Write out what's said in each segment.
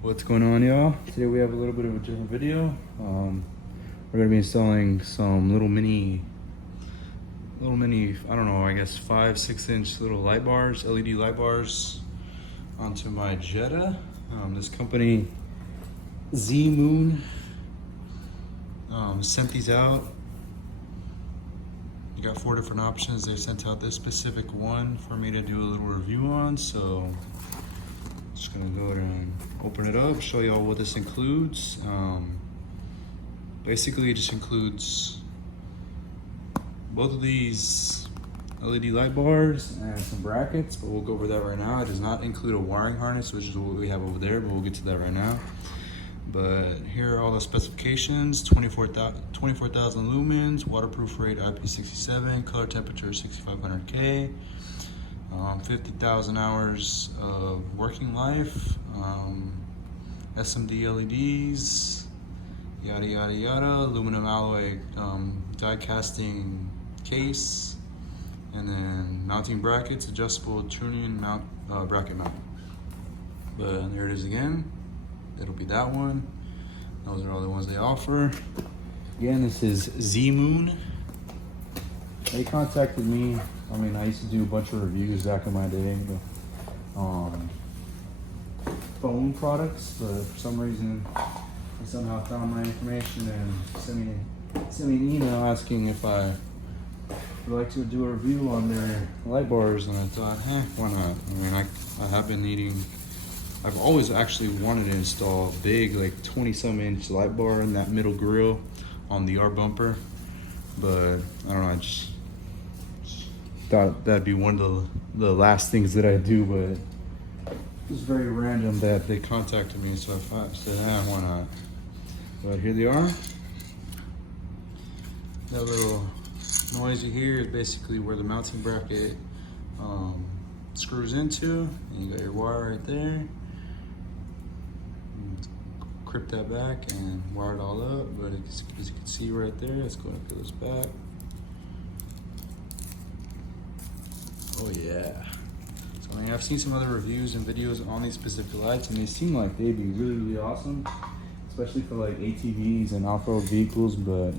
What's going on, y'all? Today we have a little bit of a different video. We're gonna be installing some little mini, I don't know, I guess 5-6 inch little light bars, LED light bars onto my Jetta. This company, Zmoon, sent these out. You got 4 different options. They sent out this specific one for me to do a little review on, so just gonna go ahead and open it up, show y'all what this includes. Basically, it just includes both of these LED light bars and some brackets, but we'll go over that right now. It does not include a wiring harness, which is what we have over there, but we'll get to that right now. But here are all the specifications: 24,000 lumens, waterproof rate IP67, color temperature 6500K. 50,000 hours of working life, SMD LEDs, yada yada yada, aluminum alloy die casting case, and then mounting brackets, adjustable tuning mount, bracket mount. But there it is again. It'll be that one. Those are all the ones they offer. Again, this is Zmoon. They contacted me. I mean, I used to do a bunch of reviews back in my day on phone products, but for some reason, they somehow found my information and sent me an email asking if I would like to do a review on their light bars, and I thought, why not? I mean, I have been needing, I've always actually wanted to install a big, like 20-some inch light bar in that middle grill on the R bumper, but I don't know, I just thought that'd be one of the last things that I do, but it was very random that they contacted me, so I said, why not? But here they are. That little noise you hear is basically where the mounting bracket screws into, and you got your wire right there. Crimp that back and wire it all up, but as you can see right there, let's go and peel this back. Oh yeah. So I mean, I've seen some other reviews and videos on these specific lights, and they seem like they'd be really, really awesome, especially for like ATVs and off-road vehicles, but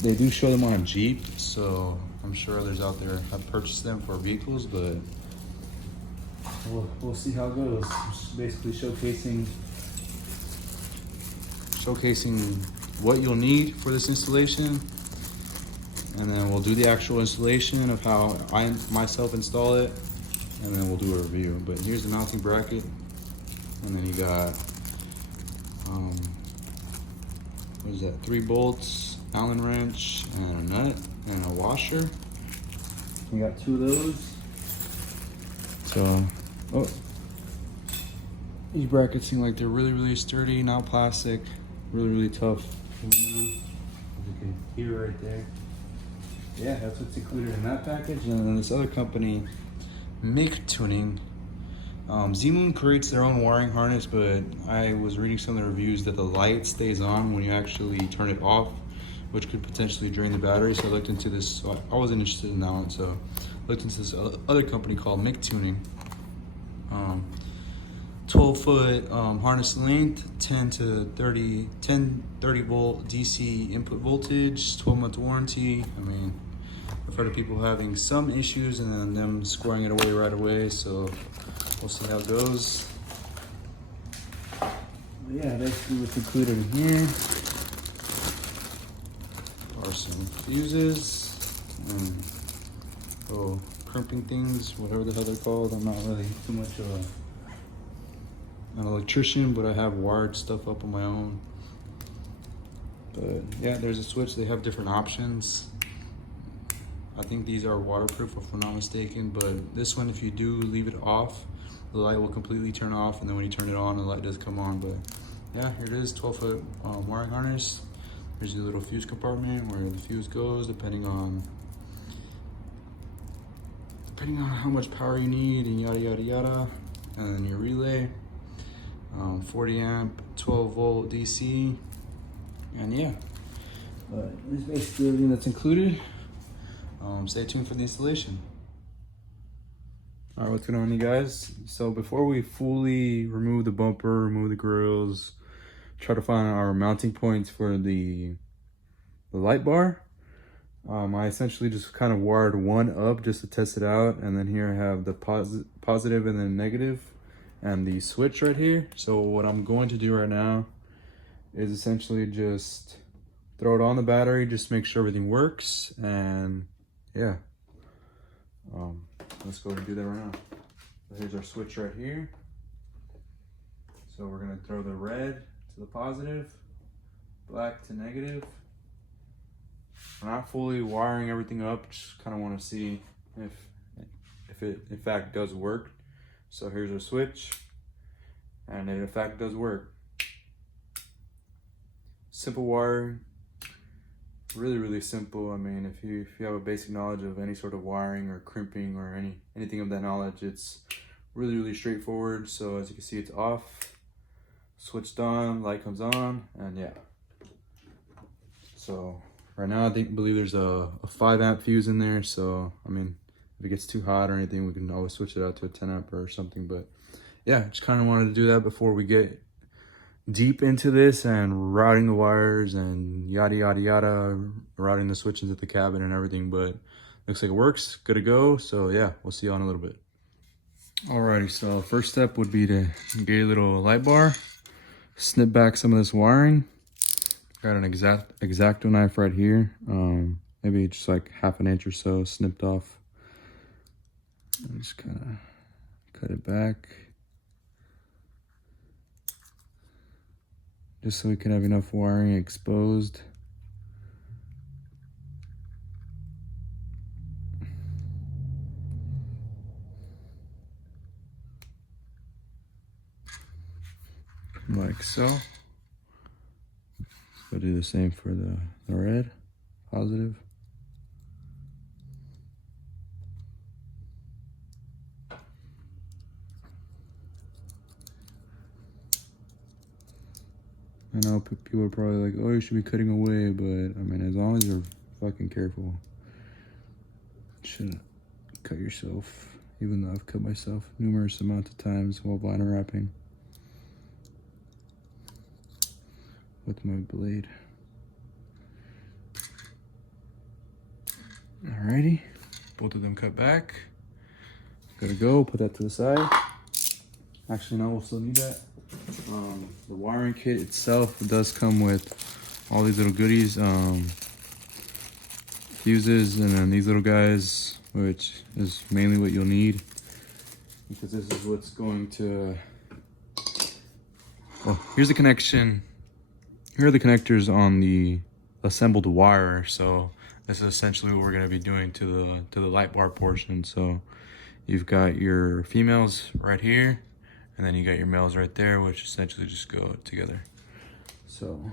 they do show them on a Jeep, so I'm sure others out there have purchased them for vehicles, but we'll see how it goes. Just basically showcasing what you'll need for this installation, and then we'll do the actual installation of how I myself install it, and then we'll do a review. But here's the mounting bracket, and then you got what is that, 3 bolts, Allen wrench, and a nut, and a washer. You got 2 of those. So, these brackets seem like they're really, really sturdy, not plastic, really, really tough. As you can hear right there. Yeah, that's what's included in that package. And then this other company, MICTUNING. Zmoon creates their own wiring harness, but I was reading some of the reviews that the light stays on when you actually turn it off, which could potentially drain the battery. So I looked into this. So I wasn't interested in that one, so I looked into this other company called MICTUNING. 12-foot harness length, 10 to 30 volt DC input voltage, 12-month warranty. I mean, I've heard of people having some issues and then them squaring it away right away, so we'll see how it goes. But yeah, basically what's included in here are some fuses and little crimping things, whatever the hell they're called. I'm not really too much of an electrician, but I have wired stuff up on my own. But yeah, there's a switch. They have different options. I think these are waterproof, if I'm not mistaken, but this one, if you do leave it off, the light will completely turn off, and then when you turn it on, the light does come on. But yeah, here it is, 12-foot wiring harness. There's your little fuse compartment where the fuse goes, depending on how much power you need, and yada yada yada. And then your relay, 40 amp, 12 volt DC, and yeah. But this is basically everything that's included. Stay tuned for the installation. All right, what's going on, you guys? So before we fully remove the bumper, remove the grills, try to find our mounting points for the light bar, I essentially just kind of wired one up just to test it out, and then here I have the positive and then negative and the switch right here. So what I'm going to do right now is essentially just throw it on the battery, just make sure everything works, and yeah, let's go ahead and do that right now. So here's our switch right here. So we're gonna throw the red to the positive, black to negative. We're not fully wiring everything up, just kind of want to see if it in fact does work. So here's our switch, and it in fact does work. Simple wiring, really simple. I mean, if you have a basic knowledge of any sort of wiring or crimping or anything of that knowledge, it's really straightforward. So as you can see, it's off, switched on, light comes on, and yeah. So right now I believe there's a 5 amp fuse in there. So I mean, if it gets too hot or anything, we can always switch it out to a 10 amp or something. But yeah, just kind of wanted to do that before we get deep into this and routing the wires and yada, routing the switch into the cabin and everything. But looks like it works, good to go. So yeah, we'll see you on a little bit. Alrighty, so first step would be to get a little light bar, snip back some of this wiring. Got an X-Acto knife right here, maybe just like 1/2 inch or so snipped off. And just kind of cut it back, just so we can have enough wiring exposed. Like so. We'll do the same for the red, positive. I know people are probably like, oh, you should be cutting away, but I mean, as long as you're fucking careful, you shouldn't cut yourself, even though I've cut myself numerous amounts of times while vinyl wrapping with my blade. Alrighty, both of them cut back. Gotta go, put that to the side. Actually, no, we'll still need that. The wiring kit itself does come with all these little goodies, fuses, and then these little guys, which is mainly what you'll need, because this is what's going to, well, here's the connection. Here are the connectors on the assembled wire. So this is essentially what we're going to be doing to the light bar portion. So you've got your females right here, and then you got your males right there, which essentially just go together. So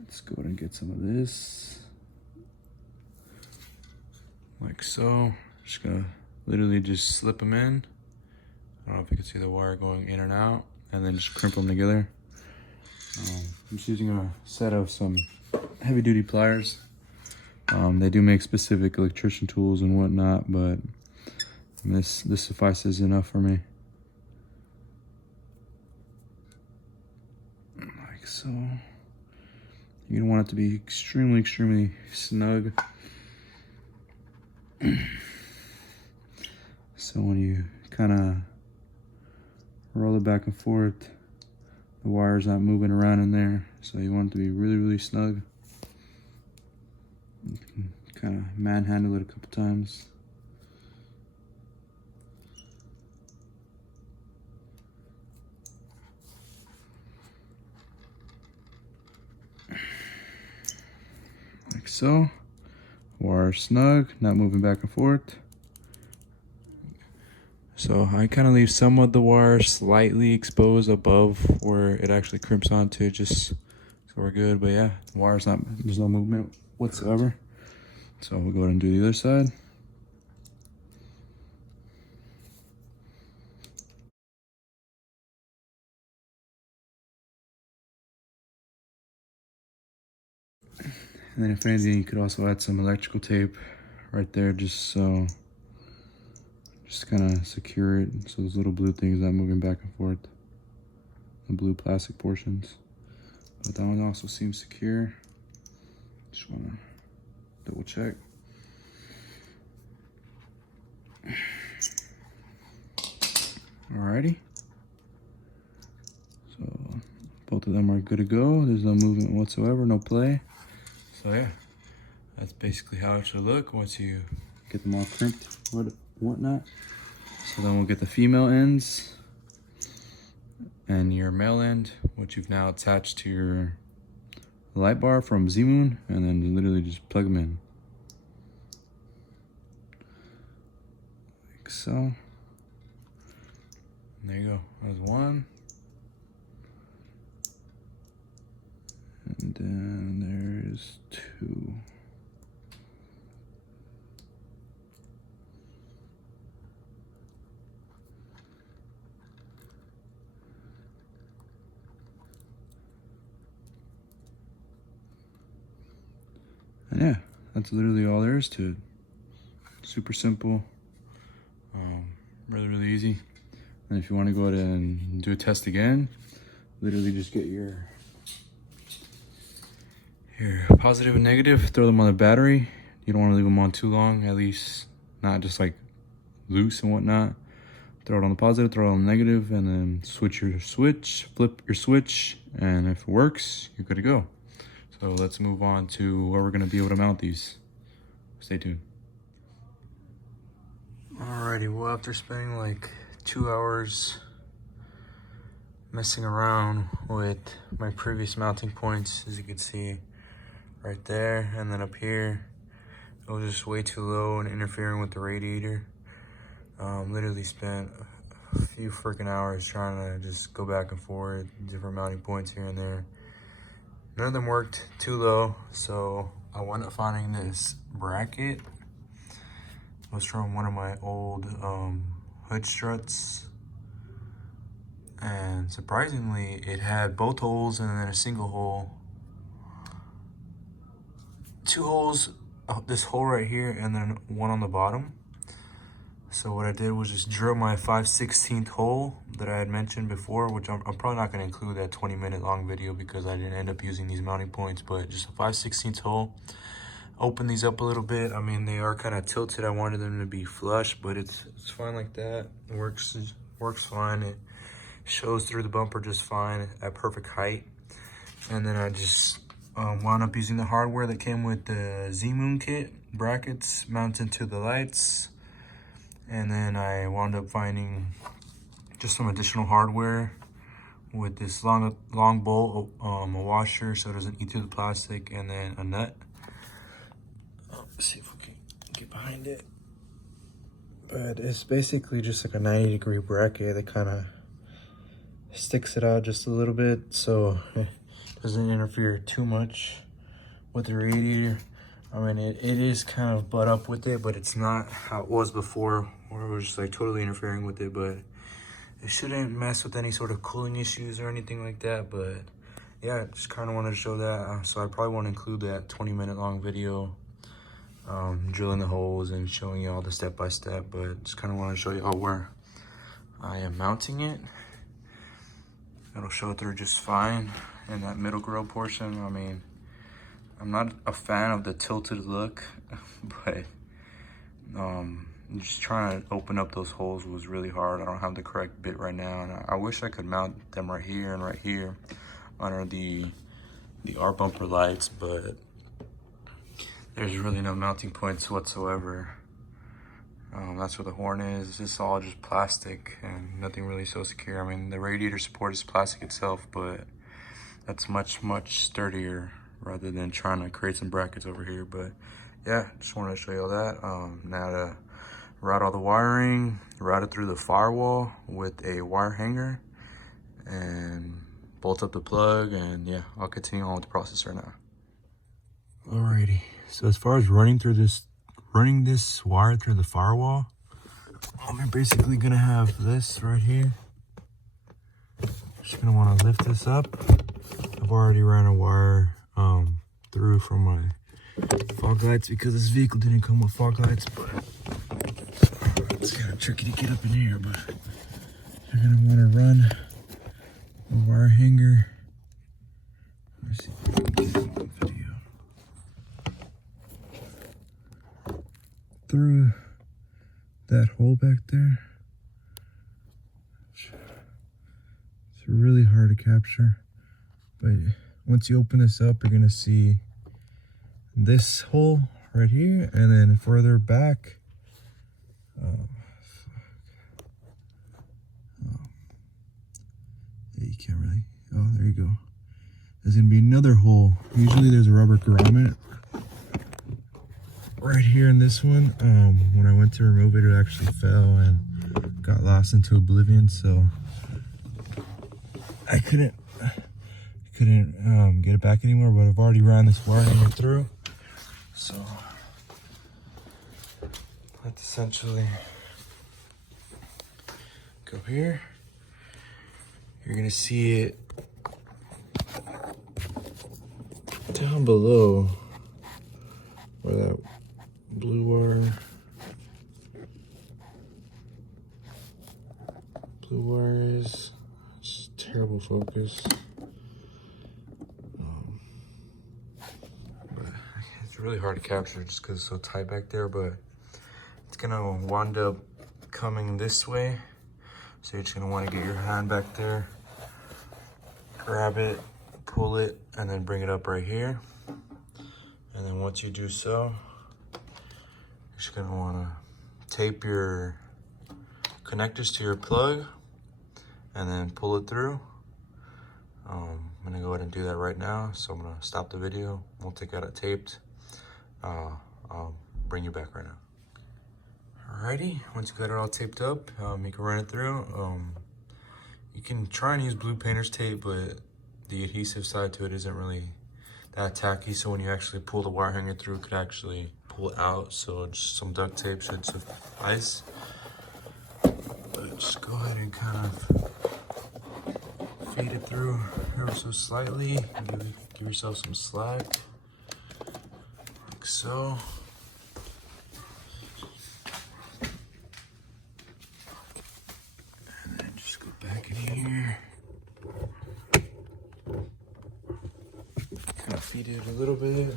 let's go ahead and get some of this, like so. Just gonna literally just slip them in. I don't know if you can see the wire going in and out, and then just crimp them together. I'm just using a set of some heavy duty pliers. They do make specific electrician tools and whatnot, but this suffices enough for me. Like so. You're gonna want it to be extremely snug. So when you kind of roll it back and forth, the wire's not moving around in there. So you want it to be really snug. You can kind of manhandle it a couple times. Like so. Wire snug, not moving back and forth. So I kind of leave some of the wire slightly exposed above where it actually crimps onto, just so we're good. But yeah, the wire's not, there's no movement whatsoever. So we'll go ahead and do the other side. And then if anything, you could also add some electrical tape right there, just so Just kind of secure it so those little blue things not moving back and forth. The blue plastic portions. But that one also seems secure. Just want to double check. Alrighty. So both of them are good to go. There's no movement whatsoever, no play. So yeah, that's basically how it should look once you get them all crimped, whatnot. So then we'll get the female ends and your male end, which you've now attached to your light bar from Zmoon, and then literally just plug them in. Like so. And there you go, there's one. And then there's two. And yeah, that's literally all there is to it. Super simple, really easy. And if you want to go ahead and do a test again, literally just get your positive and negative, throw them on the battery. You don't want to leave them on too long, at least not just like loose and whatnot. Throw it on the positive, throw it on the negative, and then switch your switch, flip your switch, and if it works, you're good to go. So let's move on to where we're gonna be able to mount these. Stay tuned. Alrighty, well, after spending like 2 hours messing around with my previous mounting points, as you can see right there, and then up here, it was just way too low and interfering with the radiator. Literally spent a few freaking hours trying to just go back and forth, different mounting points here and there. None of them worked, too low, so I wound up finding this bracket. It was from one of my old hood struts, and surprisingly it had both holes and then a single hole. 2 holes, this hole right here and then one on the bottom. So what I did was just drill my 5/16 hole that I had mentioned before, which I'm probably not going to include that 20-minute long video because I didn't end up using these mounting points, but just a 5/16 hole. Open these up a little bit. I mean, they are kind of tilted. I wanted them to be flush, but it's fine like that. It works fine. It shows through the bumper just fine at perfect height. And then I just wound up using the hardware that came with the Zmoon kit, brackets mounted to the lights. And then I wound up finding just some additional hardware with this long bolt, a washer so it doesn't eat through the plastic, and then a nut. Let's see if we can get behind it. But it's basically just like a 90-degree bracket that kind of sticks it out just a little bit so it doesn't interfere too much with the radiator. I mean, it is kind of butt up with it, but it's not how it was before, where it was just like totally interfering with it. But it shouldn't mess with any sort of cooling issues or anything like that. But yeah, just kind of wanted to show that. So I probably won't include that 20-minute long video drilling the holes and showing you all the step-by-step, but just kind of want to show you all where I am mounting it. It'll show through just fine in that middle grill portion. I mean, I'm not a fan of the tilted look, but just trying to open up those holes was really hard. I don't have the correct bit right now, and I wish I could mount them right here and right here under the R bumper lights, but there's really no mounting points whatsoever. That's where the horn is. It's all just plastic and nothing really so secure. I mean, the radiator support is plastic itself, but that's much sturdier rather than trying to create some brackets over here. But yeah, just wanted to show you all that. Now to route all the wiring, route it through the firewall with a wire hanger and bolt up the plug, and yeah, I'll continue on with the process right now. Alrighty, so as far as running this wire through the firewall, I'm basically gonna have this right here. Just gonna want to lift this up. I've already ran a wire through from my fog lights because this vehicle didn't come with fog lights, but It's kind of tricky to get up in here, but you're gonna want to run a wire hanger. Let's see if I can get it on video. Through that hole back there. It's really hard to capture, but once you open this up, you're gonna see this hole right here, and then further back. You can't really. Oh, there you go. There's gonna be another hole. Usually there's a rubber grommet right here in this one. When I went to remove it, it actually fell and got lost into oblivion. So I couldn't get it back anymore. But I've already ran this wire hanger through. So let's essentially go here. You're gonna see it down below where that blue wire is. It's terrible focus. But it's really hard to capture just because it's so tight back there, but it's gonna wind up coming this way. So you're just gonna want to get your hand back there, grab it, pull it, and then bring it up right here. And then once you do so, you're just gonna want to tape your connectors to your plug and then pull it through. I'm gonna go ahead and do that right now. So I'm gonna stop the video. We'll take out it taped. I'll bring you back right now. Alrighty, once you got it all taped up, you can run it through. You can try and use blue painter's tape, but the adhesive side to it isn't really that tacky. So when you actually pull the wire hanger through, it could actually pull it out. So just some duct tape should suffice. But just go ahead and kind of feed it through ever so slightly. Give yourself some slack, like so. Back in here, kind of feed it a little bit.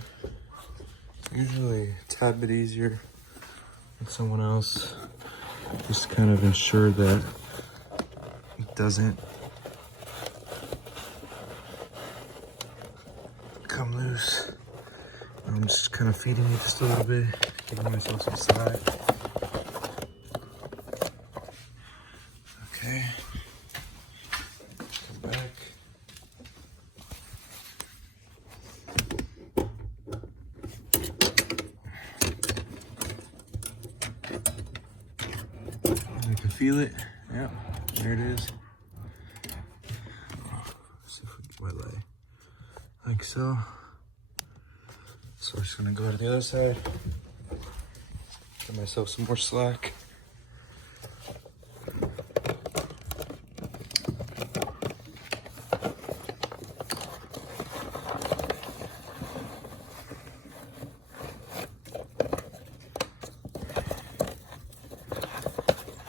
Usually a tad bit easier than someone else. Just kind of ensure that it doesn't come loose. I'm just kind of feeding it just a little bit, giving myself some slack. Okay. I can feel it. Yeah, there it is. Let's see if we can lay like so. So I'm just gonna go to the other side. Give myself some more slack.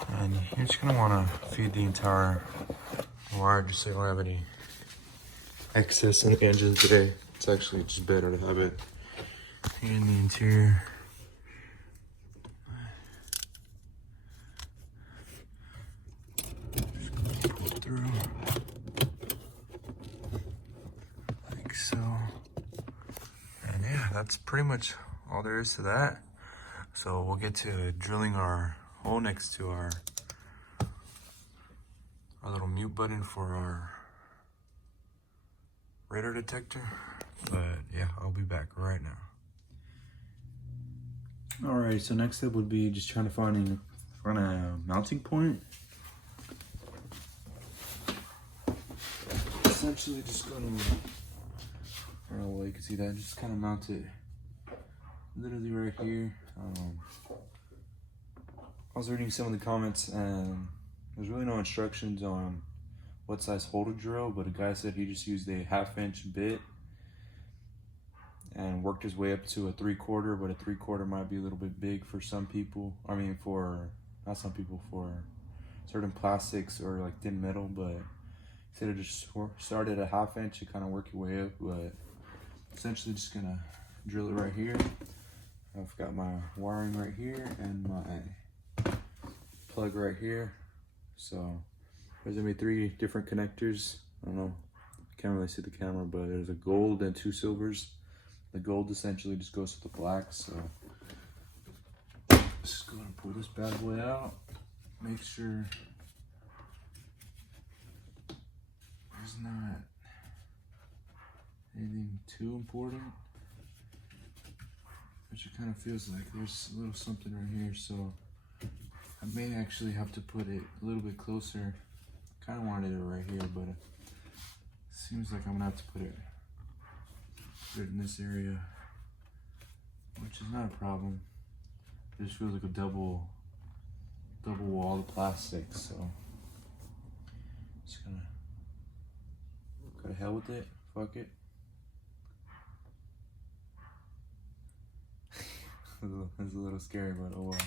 And you're just gonna wanna feed the entire wire just so you don't have any excess in the engine today. It's actually just better to have it in the interior. Just gonna pull it through like so. And yeah, that's pretty much all there is to that. So we'll get to drilling our hole next to our little mute button for our radar detector. But yeah, I'll be back right now. All right, so next step would be just trying to find a mounting point. Essentially just gonna, I don't know why you can see that, just kind of mount it literally right here. I was reading some of the comments and there's really no instructions on what size hole to drill, but a guy said he just used a 1/2" bit and worked his way up to a 3/4, but a 3/4 might be a little bit big for some people. I mean, for not some people, for certain plastics or like thin metal, but instead of just start at a 1/2 inch, you kind of work your way up. But essentially just gonna drill it right here. I've got my wiring right here and my plug right here. So there's gonna be 3 different connectors. I don't know, can't really see the camera, but there's a gold and 2 silvers. The gold essentially just goes with the black. So just go and pull this bad boy out. Make sure there's not anything too important, which it kind of feels like there's a little something right here. So I may actually have to put it a little bit closer. Kind of wanted it right here, but it seems like I'm gonna have to put it in this area, which is not a problem. It just feels like a double wall of plastic. So just gonna go to hell with it. Fuck it. It's a little scary, but oh well.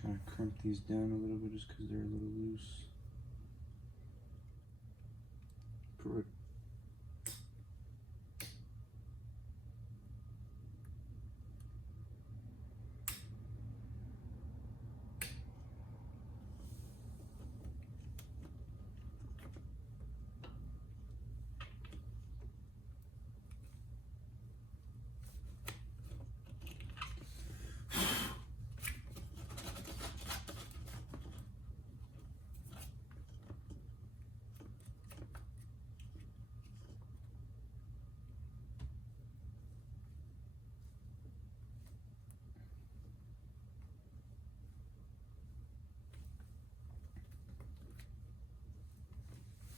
Kind of crimp these down a little bit just because they're a little loose. Correct.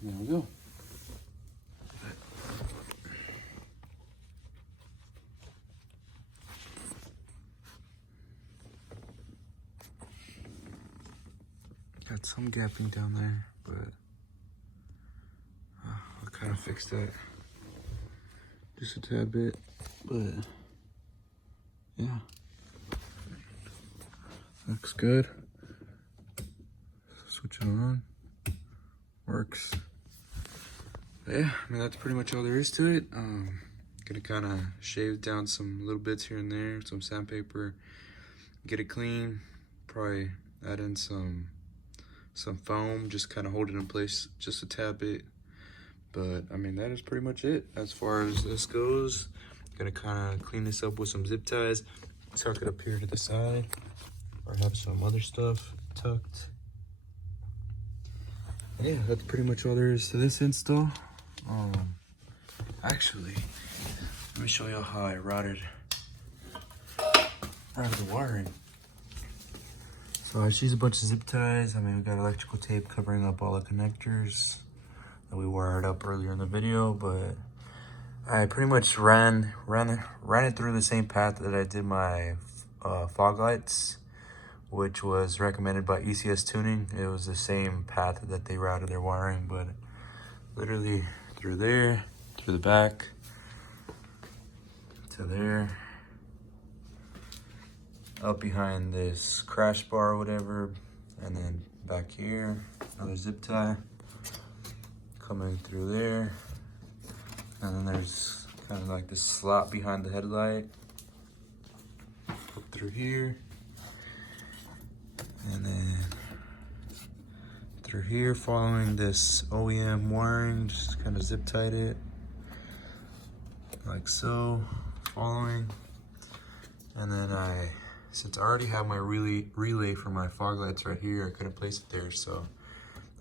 There we go. Got some gapping down there, but I'll kind of fix that just a tad bit. But yeah, looks good. Switch it on. Works. But yeah, I mean, that's pretty much all there is to it. Gonna kind of shave down some little bits here and there, some sandpaper, get it clean, probably add in some foam, just kind of hold it in place just a tad bit. But I mean, that is pretty much it as far as this goes. Gonna kind of clean this up with some zip ties, tuck it up here to the side, or have some other stuff tucked. Yeah, that's pretty much all there is to this install. Actually, let me show you how I routed the wiring. So I just used a bunch of zip ties. I mean, we got electrical tape covering up all the connectors that we wired up earlier in the video, but I pretty much ran it through the same path that I did my fog lights, which was recommended by ECS Tuning. It was the same path that they routed their wiring, but literally through there, through the back, to there, up behind this crash bar or whatever, and then back here, another zip tie, coming through there, and then there's kind of like this slot behind the headlight, up through here, and then through here, following this OEM wiring, just kind of zip tied it like so, following. And then since I already have my relay for my fog lights right here, I couldn't place it there, so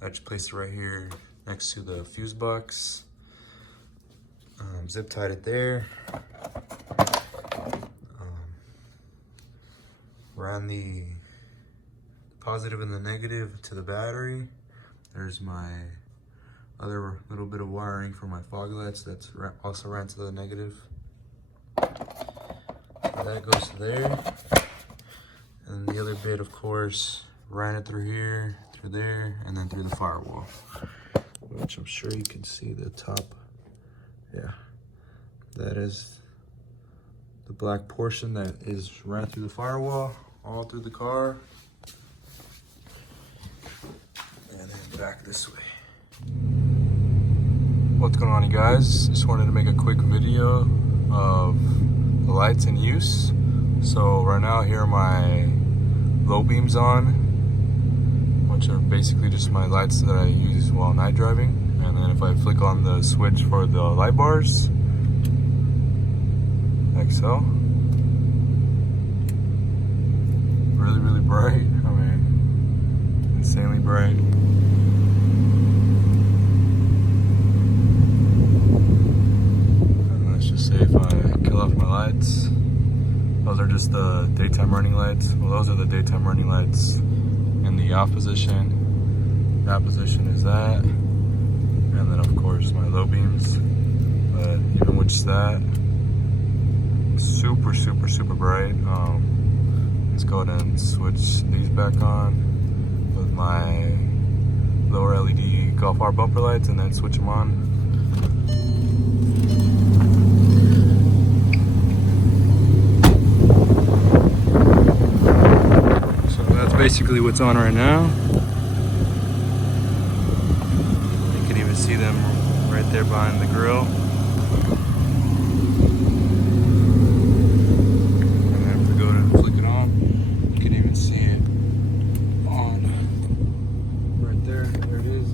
I just placed it right here next to the fuse box. Zip tied it there. Ran the positive and the negative to the battery. There's my other little bit of wiring for my fog lights that's also ran to the negative. So that goes to there. And the other bit, of course, ran it through here, through there, and then through the firewall, which I'm sure you can see the top. Yeah, that is the black portion that is ran through the firewall, all through the car, and then back this way. What's going on, you guys? Just wanted to make a quick video of the lights in use. So right now, here are my low beams on, which are basically just my lights that I use while night driving. And then if I flick on the switch for the light bars, like so, really, really bright. I mean, insanely bright. And let's just say if I kill off my lights, those are just the daytime running lights. Well, those are the daytime running lights in the off position. That position is that. And then of course my low beams. But even with just that, super, super, super bright. Let's go ahead and switch these back on with my lower LED Golf R bumper lights and then switch them on. Basically what's on right now. You can even see them right there behind the grill. And then if we go to flick it on, you can even see it on right there. There it is.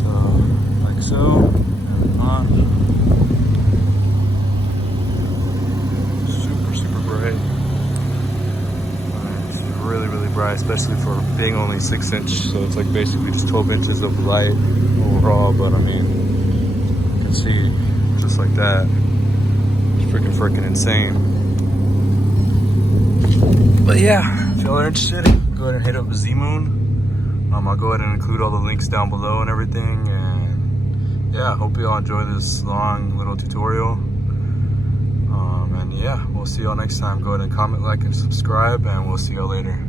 So, like so, and on. Super, super bright. Really, really bright, especially for being only 6-inch, so it's like basically just 12 inches of light overall. But I mean, you can see just like that, it's freaking insane. But yeah, if y'all are interested, go ahead and hit up Zmoon. I'll go ahead and include all the links down below and everything. And yeah, I hope y'all enjoy this long little tutorial. And yeah, we'll see y'all next time. Go ahead and comment, like, and subscribe, and we'll see y'all later.